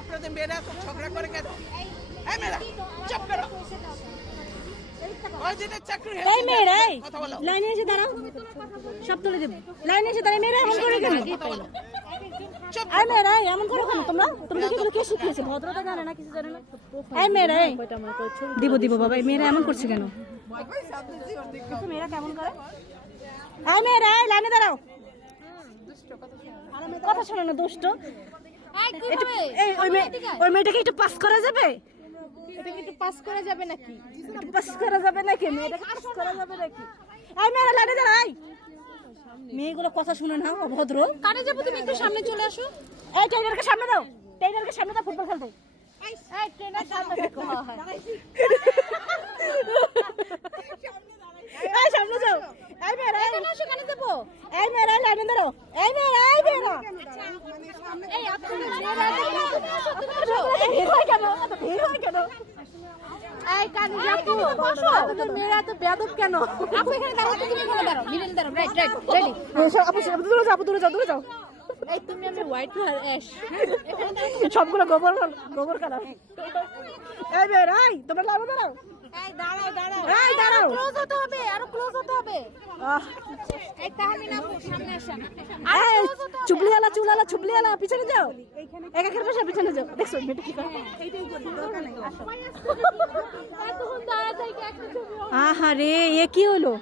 আপনাদের মেয়েরা তো ঝগড়া করে কেন? এই মেয়েরা চুপ করো। ওই দিনের চাকরি এই মেয়েরা কথা বলো। লাইনে এসে দাঁড়াও, সব তুলে দেব। লাইনে এসে দাঁড়াও। মেয়েরা এমন করে কেন? এই মেয়েরা এমন করো কেন? তোমরা এগুলো কে শিখিয়েছে? ভদ্রতা জানে না, কিছু জানে না। এই মেয়েরা দিব দিব বাবা, এই মেয়েরা এমন করছে কেন? মেয়েরা কেমন করে? এই মেয়েরা লাইনে দাঁড়াও, কথা শোনো না, দুষ্ট। ওই মেয়েটাকে একটু পাস করা যাবে? এটাকে একটু পাস করা যাবে নাকি? পাস করা যাবে নাকি? মেয়েটাকে পাস করা যাবে নাকি? এই মেয়েরা লাইনে দাঁড়াও। মেয়েগুলো কথা শুনে না, অভদ্র। কানে যাবো, তুমি একটু সামনে চলে আসো। এই ট্রেনারকে সামনে দাও, ট্রেনারকে সামনে দাও, ফুটবল খেলতে। এই ট্রেনার সামনে দেখো। এই সামনে যাও। এই মেয়েরা সেখানে যাবো। এই মেয়েরা লাইনে দাঁড়াও। এই মেয়েরা এই আপনারা মেয়েরা ভিড় হয় কেন? ভিড় হয় কেন? এই কানে যাবো, বসো। তোদের মেয়েরা তো বেয়াদব কেন? আপু এখানে দাঁড়াও, তুমি এখানে দাঁড়াও, মিডিলে দাঁড়াও। Right ready. আপু দূরে যাও। এই তুমি আমি হোয়াইট আর অ্যাশ, সবগুলো গোবর কালার। এই মেয়েরা তোমরা লাইনে দাঁড়াও। এই দাঁড়াও। ক্লোজ হতে হবে, আরো ক্লোজ হতে হবে। এই তাহমিনা আপু সামনে আসেন। এই চুবলিওয়ালা পিছনে যাও। একের পাশে পিছনে যাও। দেখছো মেয়েটা কি করে? এইটাই করি, দরকার নাই। এতক্ষণ দাঁড়া থেকে একটা ছবি। আহারে, এ কি হলো?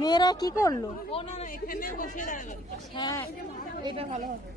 মেয়েরা কি করলো? ও না এখানে বসে দাঁড়ালো। হ্যাঁ, এটা ভালো হবে।